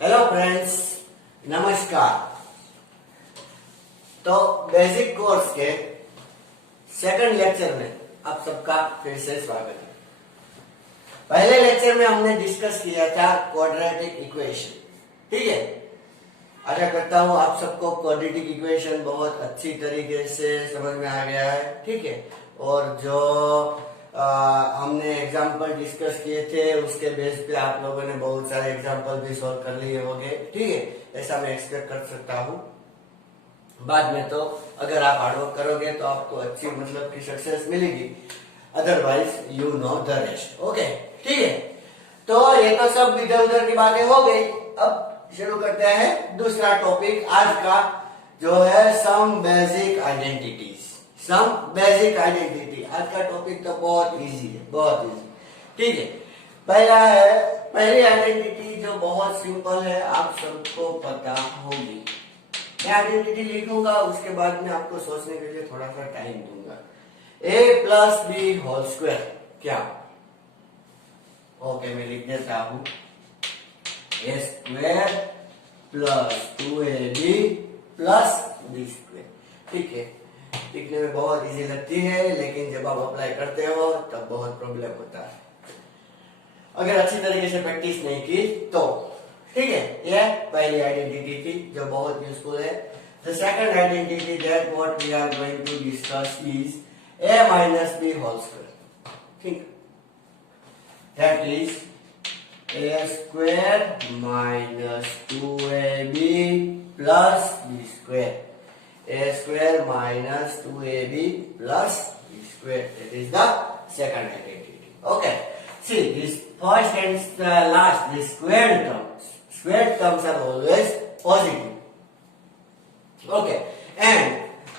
Hello friends, नमस्कार। तो basic course के सेकंड लेक्चर में आप सबका फिर से स्वागत है। पहले लेक्चर में हमने डिस्कस किया था क्वाड्रेटिक इक्वेशन, ठीक है। आशा करता हूँ आप सबको क्वाड्रेटिक इक्वेशन बहुत अच्छी तरीके से समझ में आ गया है, ठीक है। और जो हमने एग्जाम्पल डिस्कस किए थे उसके बेस पे आप लोगों ने बहुत सारे एग्जाम्पल भी सॉल्व कर लिए होंगे, ठीक है। ऐसा मैं एक्सपेक्ट कर सकता हूँ। बाद में तो अगर आप हार्डवर्क करोगे तो आपको अच्छी मतलब की सक्सेस मिलेगी, otherwise you know the rest. Okay, ठीक है। तो ये तो सब इधर उधर की बातें हो गई। अब शुरू करते हैं दूसरा टॉपिक आज का, जो है some basic identities. Some basic identity आज का टॉपिक तो बहुत इजी है, बहुत इजी, ठीक है। पहली आइडेंटिटी जो बहुत सिंपल है, आप सबको पता होगी। मैं आइडेंटिटी लिखूंगा, उसके बाद में आपको सोचने के लिए थोड़ा सा टाइम दूंगा। a plus B whole square क्या? ओके, मैं लिख देता हूं a square plus 2ab plus B square, ठीक है। लिखने में बहुत इजी लगती है, लेकिन जब आप अप्लाई करते हो तब बहुत प्रॉब्लम होता है, अगर अच्छी तरीके से प्रैक्टिस नहीं की तो, ठीक है। यह पहली आइडेंटिटी थी जो बहुत यूजफुल है। The second identity that what we are going to discuss is a minus B whole square, ठीक। That is a square minus 2ab plus b square. a square minus 2ab plus b square. That is the second identity. Okay. See, this first and last, the squared terms are always positive. Okay. And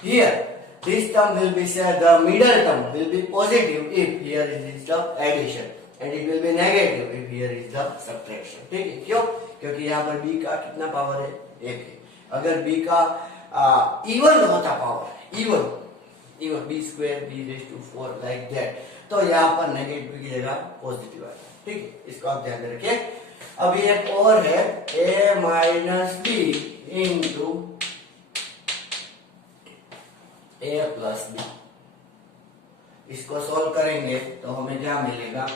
here, this term will be the middle term will be positive if here is the addition, and it will be negative if here is the subtraction. ठीक है? क्यों? क्योंकि यहाँ पर b का कितना power है? 1 है। अगर b का इवन होता power, even B square B raise to 4 like that, तो यहाँ पर नेगेटिव की जगह पॉजिटिव आता है, ठीक है। इसको आप ध्यान में रखिए। अब ये और है a minus B into a plus B. इसको सॉल्व करेंगे तो हमें क्या मिलेगा?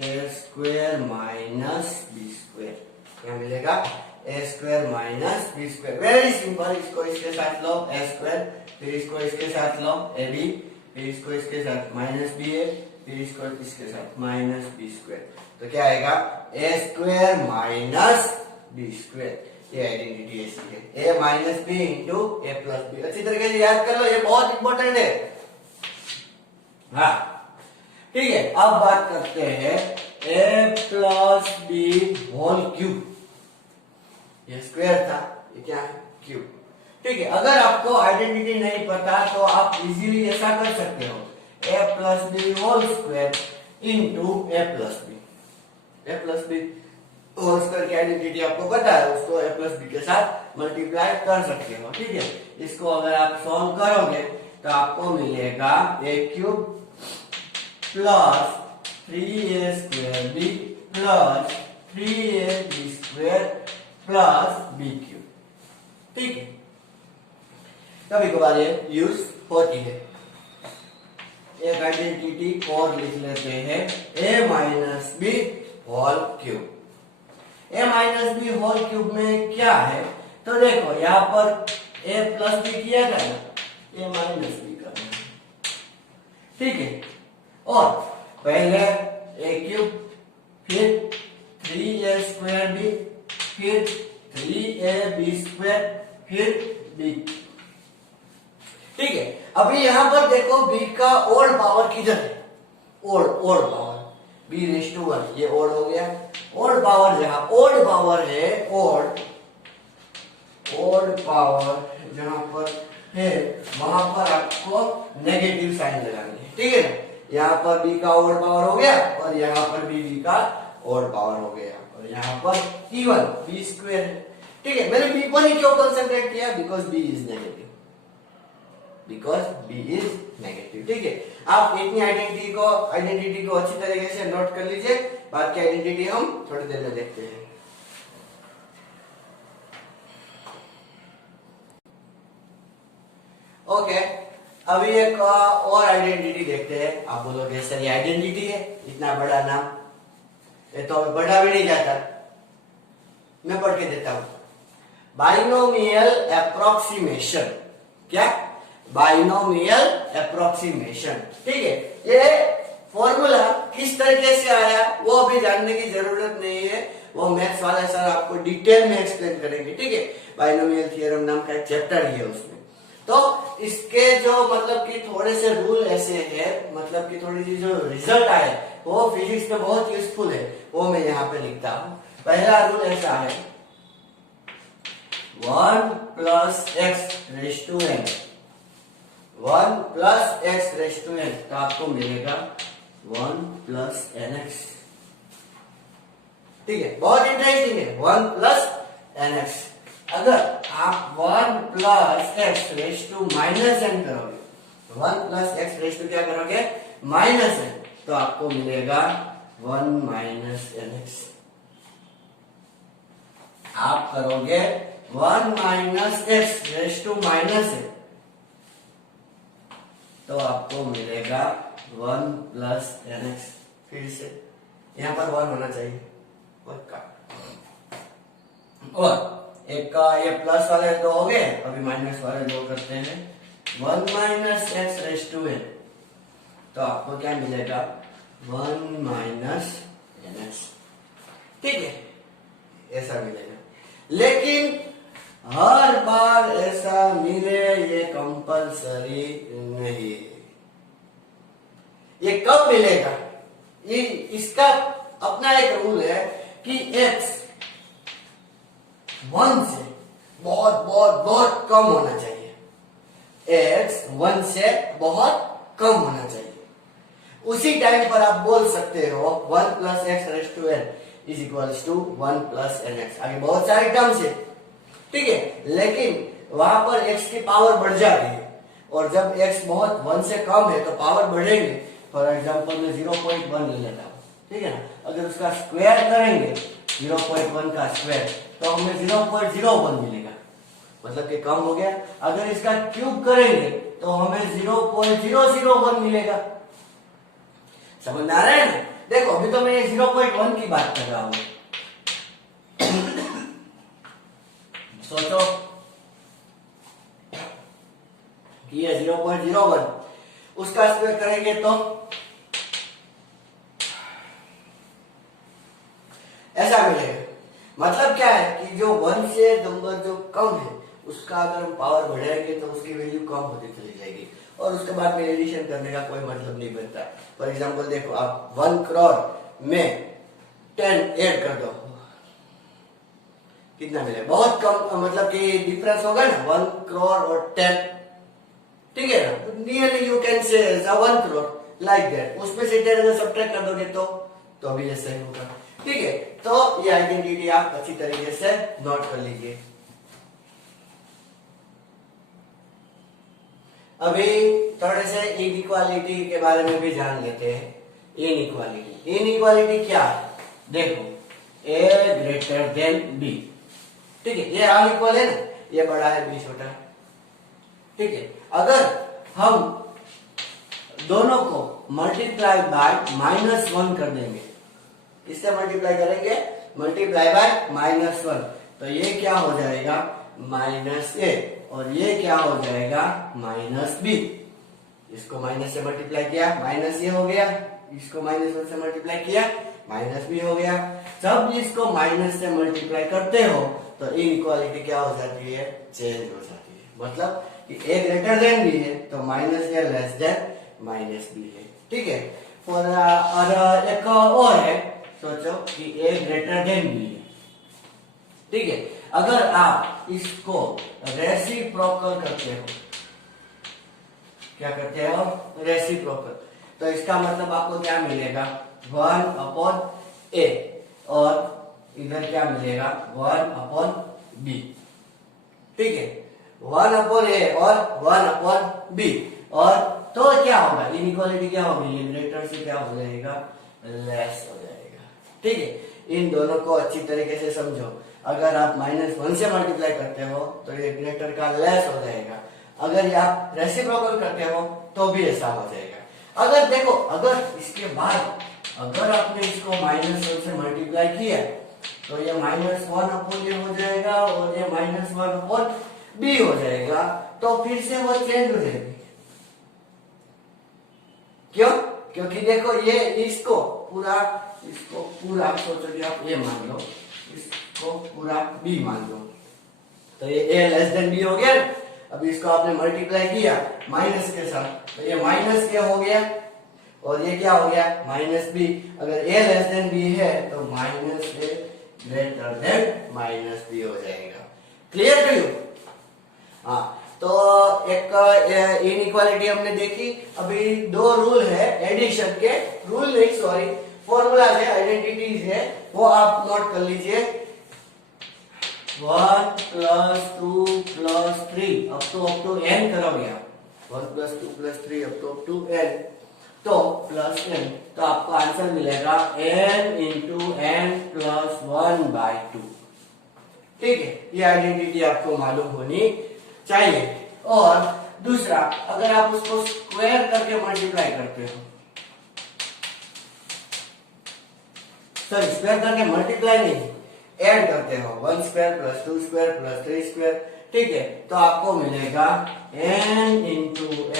a square minus B square. क्या मिलेगा? A square minus B square. Very simple. इसको इसके साथ लो ए स्क्वायर, फिर इसको इसके साथ लो ए बी, फिर इसको इसके साथ माइनस बी ए, फिर इसको इसके साथ माइनस बी स्क्वायर। तो क्या आएगा? ए स्क्वायर माइनस बी स्क्वायर। ये आइडेंटिटी ऐसी है, ए minus B into A plus B. अच्छी तरीके से याद कर लो, ये बहुत इंपॉर्टेंट है। हाँ, ठीक है। अब बात करते हैं ए प्लस बी होल क्यूब। ये स्क्वायर था, ये क्या है? क्यूब, ठीक है। अगर आपको आइडेंटिटी नहीं पता तो आप इजीली ऐसा कर सकते हो, a plus B whole square into A plus B. A plus B whole square की आइडेंटिटी आपको पता है, उसको ए प्लस बी के साथ मल्टीप्लाई कर सकते हो, ठीक है। इसको अगर आप सॉल्व करोगे तो आपको मिलेगा a cube plus 3a square B plus 3a B square plus B cube, ठीक है। कभी कभार ये यूज होती है। एक आइडेंटिटी और लिख लेते हैं, a minus B whole cube. a minus B whole cube में क्या है? तो देखो यहाँ पर a प्लस बी किया था ना, a माइनस बी करना है, ठीक है। और पहले a क्यूब, फिर 3a स्क्वायर बी, फिर 3ab स्क्वायर, फिर b, ठीक है। अभी यहां पर देखो b का ओड पावर किधर है? Odd power b raise to 1, ये ओड हो गया। ओड पावर जहां ओड पावर है, ओड पावर जहां पर है वहां पर आपको नेगेटिव साइन लगानी है, ठीक है ना। यहाँ पर b का ओड पावर हो गया और यहाँ पर b का ओड पावर हो गया, और यहाँ पर इवन बी स्क्वायर है, ठीक है। मैंने बी पर ही क्यों कंसंट्रेट किया? बिकॉज बी इज नेगेटिव, ठीक है। आप इतनी आइडेंटिटी को अच्छी तरीके से नोट कर लीजिए, बाकी आइडेंटिटी हम थोड़ी देर में देखते हैं। ओके, अभी एक और आइडेंटिटी देखते हैं। आप बोलोगे सर ये आइडेंटिटी है, इतना बड़ा नाम, ये तो पढ़ा भी नहीं जाता। मैं पढ़ के देता हूं। बाइनोमियल अप्रोक्सीमेशन, क्या? बाइनोमियल अप्रोक्सीमेशन, ठीक है। ये फॉर्मूला किस तरीके से आया वो अभी जानने की जरूरत नहीं है, वो मैथ्स वाले सर आपको डिटेल में एक्सप्लेन करेंगे, ठीक है। बाइनोमियल थ्योरम नाम का एक चैप्टर ही है उसमें। तो इसके जो मतलब कि थोड़े से रूल ऐसे हैं, मतलब कि थोड़ी सी जो रिजल्ट आए वो फिजिक्स में बहुत यूजफुल है, वो मैं यहाँ पे लिखता हूँ। पहला रूल ऐसा है, 1 plus X raise to N, 1 plus X raise to N, तो आपको मिलेगा 1 प्लस एन एक्स, ठीक है। बहुत इंटरेस्टिंग है, 1 प्लस एन एक्स। अगर आप 1 plus X raise to minus N करोगे, 1 प्लस एक्स रेज टू क्या करोगे? माइनस एन, तो आपको मिलेगा 1 माइनस एन एक्स। आप करोगे 1 minus X raise to minus N, तो आपको मिलेगा 1 प्लस एन एक्स। फिर से यहां पर 1 होना चाहिए पक्का। और एक का ये प्लस वाले दो हो गए, अभी माइनस वाले दो करते हैं। 1 minus X raise to N, तो आपको क्या मिलेगा? 1 माइनस एन एक्स, ठीक है, ऐसा मिलेगा। लेकिन हर बार ऐसा मिले ये कंपलसरी नहीं। ये कब मिलेगा? ये इसका अपना एक रूल है कि x 1 से बहुत बहुत बहुत कम होना चाहिए, x 1 से बहुत कम होना चाहिए। उसी टाइम पर आप बोल सकते हो 1 plus X raise to N is equals to 1 plus N X. आगे बहुत सारे टर्म्स है, ठीक है, लेकिन वहां पर x की पावर बढ़ जाती है, और जब x बहुत 1 से कम है तो पावर बढ़ेंगे। फॉर एग्जाम्पल मैं 0.1 ले लेता हूँ, ठीक है ना। अगर उसका स्क्वायर करेंगे 0.1 का स्क्वायर, तो हमें 0.01 मिलेगा, मतलब कि कम हो गया। अगर इसका क्यूब करेंगे तो हमें 0.001 मिलेगा। समझ में आ रहा है ना? देखो अभी तो मैं 0.1 की बात कर रहा हूं। सोचो कि ये 0.01, उसका स्क्वायर करेंगे तो ऐसा मिलेगा। मतलब क्या है कि जो 1 से नंबर जो कम है उसका अगर हम पावर बढ़ाएंगे तो उसकी वैल्यू कम होती चली जाएगी, और उसके बाद में एडिशन करने का कोई मतलब नहीं बनता। फॉर एग्जांपल देखो, आप 1 करोड़ में 10 ऐड कर दो, कितना मिलेगा? बहुत कम, मतलब कि डिफरेंस होगा ना 1 करोड़ और 10, ठीक है ना। Nearly you can say 1 crore like that. उसमें से 10 अगर सब्ट्रैक्ट कर दोगे तो भी ऐसा ही होगा, ठीक है। तो ये आइडेंटिटी आप अच्छी तरीके से नोट कर लीजिए। अभी थोड़े से इनइक्वालिटी के बारे में भी जान लेते हैं। इनइक्वालिटी क्या है? देखो, a ग्रेटर देन b, ठीक है, ये अनइक्वल है ना, ये बड़ा है b छोटा है, ठीक है। अगर हम दोनों को मल्टीप्लाई बाय -1 कर देंगे, इससे मल्टीप्लाई करेंगे, मल्टीप्लाई बाय -1, तो ये क्या हो जाएगा? -a, और ये क्या हो जाएगा? -b। इसको माइनस से मल्टीप्लाई किया, माइनस ये हो गया, इसको -1 से मल्टीप्लाई किया, -b हो गया। जब इसको माइनस से मल्टीप्लाई करते हो तो इनइक्वालिटी क्या हो जाती है? चेंज हो जाती है। मतलब कि a ग्रेटर देन b है तो -a लेस देन -b है, ठीक है। और एक और है, सोचो कि a ग्रेटर देन b है, ठीक है। अगर आप इसको रेसिप्रोकल करते हो, क्या करते हो? रेसिप्रोकल, तो इसका मतलब आपको क्या मिलेगा? 1/a, और इधर क्या मिलेगा? 1/b, ठीक है। 1/a और 1/b, और तो क्या होगा? इनइक्वालिटी क्या होगी? ये ग्रेटर से क्या हो जाएगा? लेस हो जाएगा, ठीक है। इन दोनों को अच्छी तरीके से समझो। अगर आप -1 से मल्टीप्लाई करते हो तो ये ग्रेटर का लेस हो जाएगा, अगर ये आप रेसिप्रोकल करते हो तो भी ऐसा हो जाएगा। अगर देखो, अगर इसके बाद अगर आपने इसको -1 से मल्टीप्लाई किया तो ये -1 अपॉन ये हो जाएगा और ये -1 अपॉन बी हो जाएगा, तो फिर से वो चेंज हो जाएगी। क्यों? क्योंकि देखो ये इसको पूरा सोचो कि आप ए मान लो, इसको पूरा बी मान लो, तो ये ए लेस देन बी हो गया। अब इसको आपने मल्टीप्लाई किया माइनस के साथ, तो ये माइनस क्या हो गया और ये क्या हो गया माइनस बी। अगर ए लेस देन बी है तो minus A greater than minus B हो जाएगा। Clear to you? हाँ, तो एक इनइक्वालिटी हमने देखी। अभी दो रूल है एडिशन के, रूल नहीं सॉरी फॉर्मूलाज है, आइडेंटिटीज है, वो आप नोट कर लीजिए। 1 + 2 + 3 अप टू n करोगे आप, 1 + 2 + 3 अप टू n, तो प्लस n, तो आपको आंसर मिलेगा n × n + 1/2। ठीक है, ये आइडेंटिटी आपको मालूम होनी चाहिए। और दूसरा, अगर आप उसको स्क्वायर करके मल्टीप्लाई करते हो, सॉरी स्क्वायर करके मल्टीप्लाई नहीं, ऐड करते हो 1² + 2² + 3², ठीक है, तो आपको मिलेगा n ×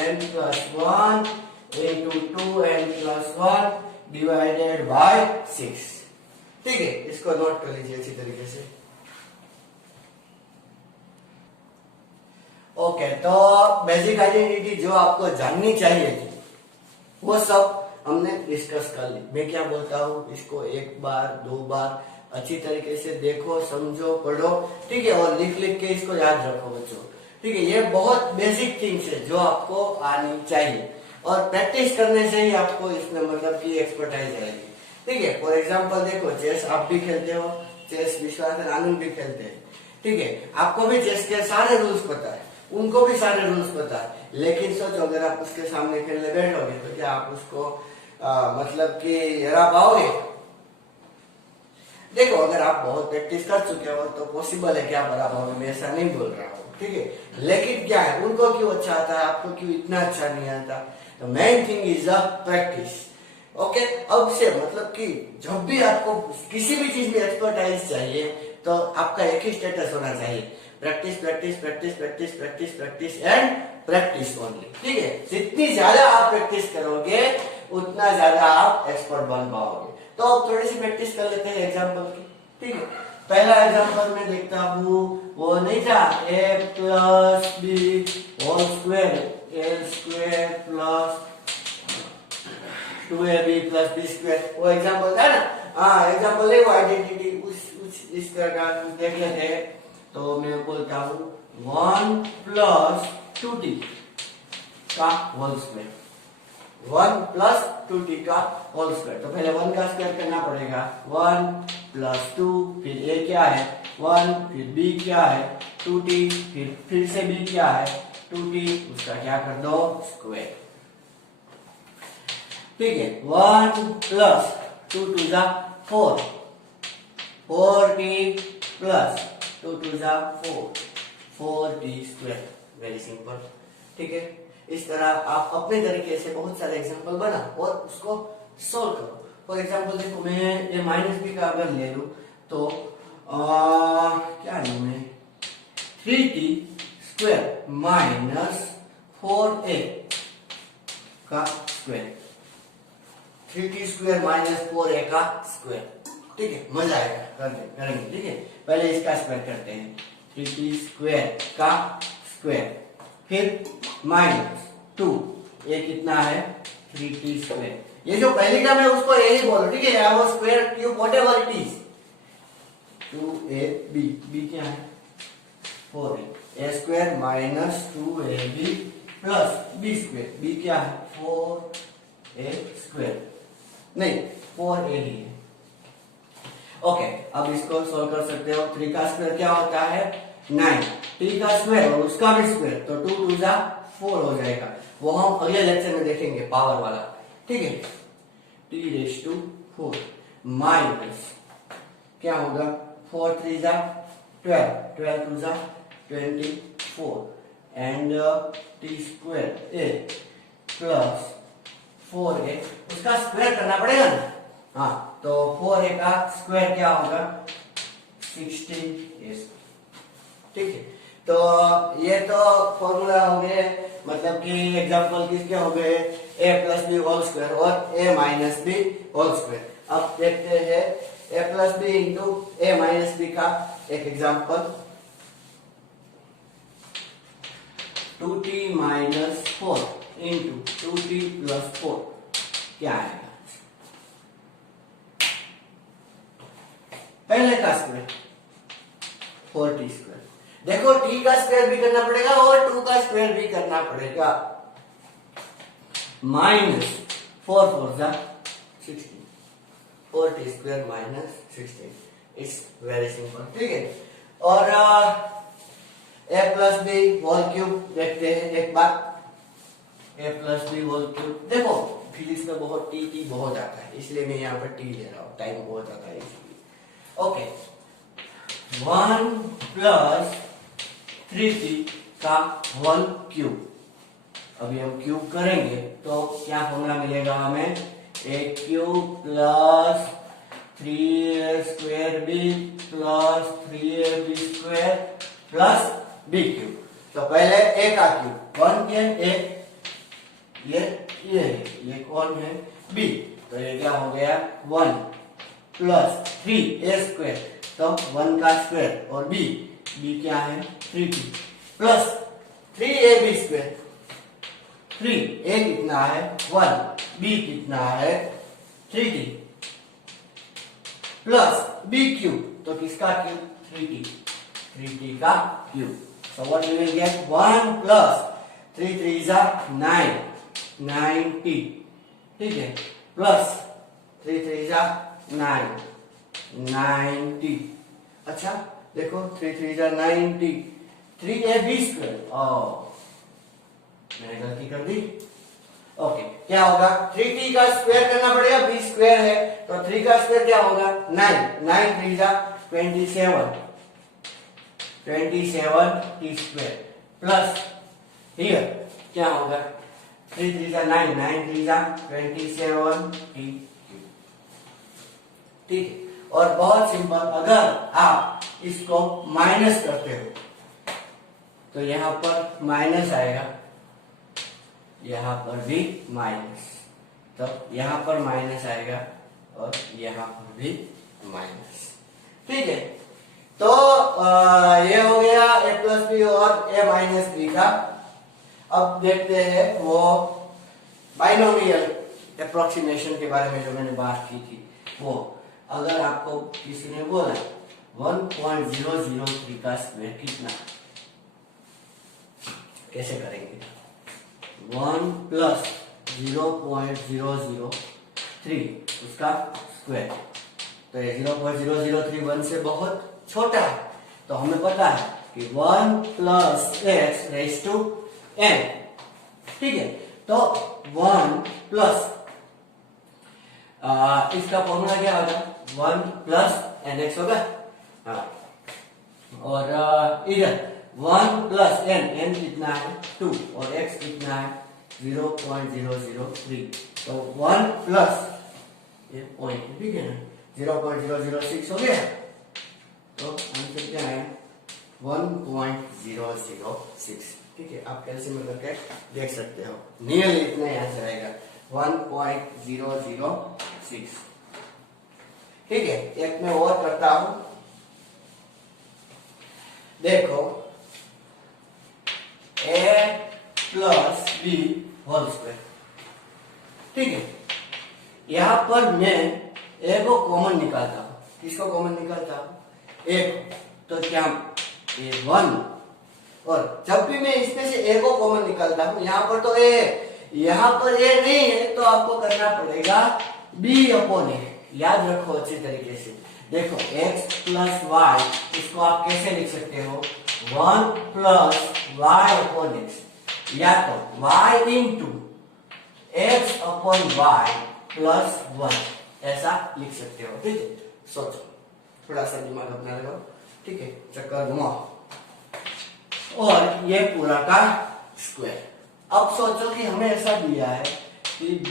n + 1 × 2n + 1 / 6। ठीक है, इसको नोट कर लीजिए अच्छी तरीके से। ओके, तो बेसिक आइडेंटिटी जो आपको जाननी चाहिए थी वो सब हमने डिस्कस कर ली। मैं क्या बोलता हूँ, इसको एक बार दो बार अच्छी तरीके से देखो, समझो, पढ़ो, ठीक है, और लिख के इसको याद रखो बच्चों। ठीक है, ये बहुत बेसिक थिंग्स है जो आपको आनी चाहिए, और प्रैक्टिस करने से ही आपको इसमें मतलब कि एक्सपर्टाइज आएगी। ठीक है, फॉर एग्जाम्पल देखो, चेस आप भी खेलते हो, चेस विश्वास आनंद भी खेलते हैं, ठीक है, आपको भी चेस के सारे रूल्स पता है, उनको भी सारे रूल्स पता है, लेकिन सोचो अगर आप उसके सामने खेलने बैठोगे तो क्या आप उसको मतलब कि हरा पाओगे? देखो, अगर आप बहुत प्रैक्टिस कर चुके हो तो पॉसिबल है कि आप हरा पाओगे, मैं ऐसा नहीं बोल रहा हूँ, ठीक है, लेकिन क्या है, उनको क्यों अच्छा आता है, आपको क्यों इतना अच्छा नहीं आता? तो main thing is a practice. Okay, अब से मतलब कि जब भी आपको किसी भी चीज में एक्सपर्टाइज चाहिए तो आपका एक ही स्टेटस होना चाहिए, practice practice practice practice practice practice and practice only. ठीक है, जितनी ज्यादा आप प्रैक्टिस करोगे उतना ज्यादा आप एक्सपर्ट बन पाओगे। तो अब थोड़ी सी प्रैक्टिस कर लेते हैं एग्जांपल की। ठीक है, पहला एग्जांपल में देखता हूँ, वो नहीं था a + b² a² + 2ab + b², वो एग्जांपल था ना। हाँ, एग्जांपल देखो, आइडेंटिटी उस इस तरह का देख लेते हैं। तो मैं बोलता हूँ 1 + 2t का होल स्क्वायर, 1 + 2t का होल स्क्वायर। तो पहले 1 का स्क्वायर करना पड़ेगा, 1 + 2, फिर a क्या है 1, फिर b क्या है 2t, फिर से b क्या है 2t, उसका क्या कर दो स्क्वायर। ठीक है, 1 + 2 × 4, 4t + 2 × 4, 4t²। Very simple. ठीक है, इस तरह आप अपने तरीके से बहुत सारे एग्जांपल बना और उसको सोल्व करो। फॉर एग्जांपल देखो, मैं ये -b का अगर ले लूं तो क्या लूं मैं, 3t² - 4a का स्क्वायर, 3t² - 4a का स्क्वायर। ठीक है, मजा आएगा करेंगे। ठीक है, पहले इसका स्क्वायर करते हैं, 3t² का स्क्वायर, फिर -2, ये कितना है 3t²। ये जो पहली टर्म है उसको यही बोलो, ठीक है, वो square cube whatever it is, 2ab, b क्या है 4a, a² - 2ab + b², b क्या है 4a², नहीं 4a ही है। ओके, अब इसको सोल्व कर सकते हो। 3 का स्क्वायर क्या होता है 9, t का स्क्वायर और उसका भी स्क्वायर, तो 2 × 2 = 4 हो जाएगा, वो हम अगले लेक्चर में देखेंगे पावर वाला। ठीक है, t⁴ माइनस क्या होगा 4 × 3 = 12, 12 × 2 = 24, and T square A plus 4a, उसका स्क्वायर करना पड़ेगा ना। हाँ, तो 4a का स्क्वायर क्या होगा 16a। ठीक है, तो ये तो फॉर्मूला हो गए, मतलब कि एग्जांपल किसके हो गए, a plus B whole square और a minus B whole square. अब देखते हैं a plus B into a minus B का एक example, 2t minus 4 into 2t plus 4 क्या आएगा, पहले का स्क्वायर 4t स्क्वायर। देखो t का स्क्वायर भी करना पड़ेगा और 2 का स्क्वायर भी करना पड़ेगा, माइनस 4 4 जा 16, 4t square minus 16, it's very simple. ठीक है, और a plus B whole cube देखते हैं एक बार, a plus B whole cube. देखो फिजिक्स में बहुत टी बहुत आता है, इसलिए मैं यहाँ पर टी ले रहा हूँ, टाइम बहुत आता है इसलिए। ओके, 1 प्लस 3t का होल क्यूब। अभी हम क्यूब करेंगे तो क्या फॉर्मूला मिलेगा हमें, a cube plus 3a square B plus 3ab square plus b cube. तो पहले a का क्यूब, कौन है a, ये कौन है b, तो ये क्या हो गया 1 प्लस 3a स्क्वायर, तो 1 का स्क्वायर और b क्या है 3t plus 3ab square, 3a कितना है 1, b कितना है 3t प्लस b क्यूब, तो किसका क्यूब 3t का क्यूब। So what we will get 1 plus 3 3 जा 9t, ठीक है, प्लस 3 3 जा 9t। अच्छा देखो 3 3 जा 9t, 3ab स्क्वायर, मैंने गलती कर दी। ओके, क्या होगा 3t का स्क्वायर करना पड़ेगा, b स्क्वायर है तो 3 का स्क्वायर क्या होगा 9, 9 3 जा 27, 27t स्क्वायर प्लस हियर क्या होगा 3 3 जा 9, 9 3 जा 27t। ठीक है, और बहुत सिंपल, अगर आप इसको माइनस करते हो तो यहां पर माइनस आएगा, यहां पर भी माइनस, तो यहां पर माइनस आएगा और यहां पर भी माइनस। ठीक है, तो ये हो गया a प्लस बी और a माइनस बी का। अब देखते हैं वो बाइनोमियल अप्रोक्सीमेशन के बारे में जो मैंने बात की थी, वो अगर आपको किसी ने बोला 1.003 का स्क्वायर कितना, कैसे करेंगे, 1 प्लस 0.003 उसका स्क्वायर, तो ये 0.003 1 से बहुत छोटा है, तो हमें पता है कि 1 plus x raise to n। ठीक है, तो 1 प्लस इसका फॉर्मूला क्या होगा 1 प्लस nx होगा, हाँ, और इधर 1 प्लस n कितना है 2 और x कितना है 0.003, तो 1 प्लस ये पॉइंट, ठीक है ना, 0.006 हो गया, तो आंसर क्या है 1.006। ठीक है, आप कैलकुलेट में करके देख सकते हो, नियरली इतना ही आंसर आएगा 1.006। ठीक है, एक मैं और करता हूं, देखो a plus B whole square. ठीक है, यहां पर मैं a को कॉमन निकालता हूं, किसको कॉमन निकालता हूं a को, तो क्या a 1, और जब भी मैं इसमें से a को कॉमन निकालता हूं, यहां पर तो a है, यहां पर a नहीं है, तो आपको करना पड़ेगा b अपॉन a। याद रखो अच्छी तरीके से, देखो x प्लस वाई, इसको आप कैसे लिख सकते हो 1 प्लस वाई अपॉन एक्स, या तो y into X upon Y plus 1, ऐसा लिख सकते हो। ठीक है, सोचो, थोड़ा सा दिमाग अपना लगाओ। ठीक है, चक्कर घुमाओ, और ये पूरा का स्क्वायर। अब सोचो कि हमें ऐसा दिया है कि b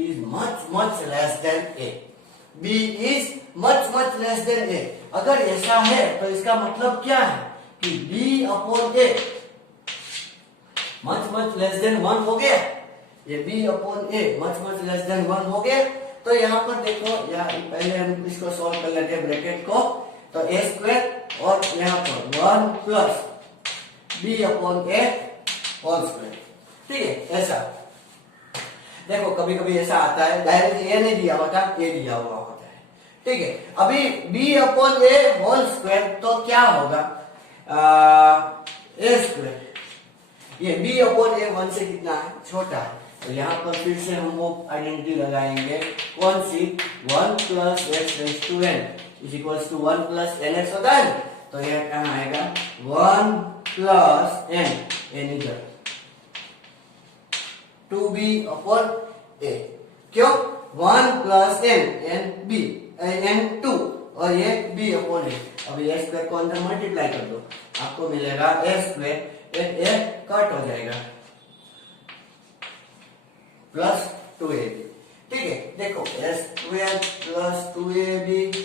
is much much less than a, b is much much less than a। अगर ऐसा है तो इसका मतलब क्या है कि b upon a much much less than 1 हो गया। ये b upon a much much less than 1 हो गया। तो यहाँ पर देखो, यहाँ पहले हम इसको सॉल्व कर लेते हैं ब्रैकेट को। तो a स्क्वायर और यहाँ पर 1 plus b upon a whole square. ठीक है, ऐसा देखो कभी कभी ऐसा आता है, डायरेक्ट a नहीं दिया होता, a दिया हुआ होता है। ठीक है, अभी b upon a whole square तो क्या होगा, a स्क्वायर। ये b अपॉन a 1 से कितना है, छोटा है। तो यहाँ पर फिर से हम वो आइडेंटिटी लगाएंगे, कौन सी, 1 plus x raise to n is equals to 1 plus nx होता है। तो यह कहाँ आएगा, 1 प्लस n, n इधर 2b अपॉन a। क्यों, 1 प्लस n b n 2 और ये b अपॉन a। अब ये स्क्वायर को अंदर मल्टीप्लाई कर दो, आपको मिलेगा a स्क्वायर, एक कट हो जाएगा, प्लस 2ab। ठीक है, देखो a square plus 2ab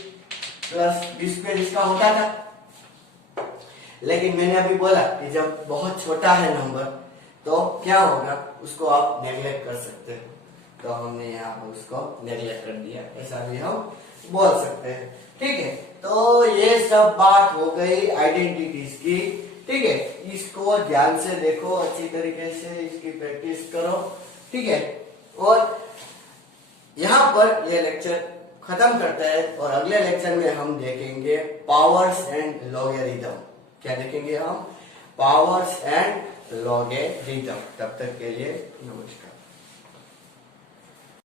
plus b square इसका होता था। लेकिन मैंने अभी बोला कि जब बहुत छोटा है नंबर तो क्या होगा, उसको आप नेग्लेक्ट कर सकते हो। तो हमने यहाँ पर उसको नेग्लेक्ट कर दिया, ऐसा भी हम बोल सकते हैं। ठीक है, तो ये सब बात हो गई आइडेंटिटीज की। ठीक है, इसको ध्यान से देखो, अच्छी तरीके से इसकी प्रैक्टिस करो। ठीक है, और यहाँ पर ये लेक्चर खत्म करते हैं और अगले लेक्चर में हम देखेंगे पावर्स एंड लॉगरिथम। क्या देखेंगे हम, पावर्स एंड लॉगरिथम। तब तक के लिए नमस्कार।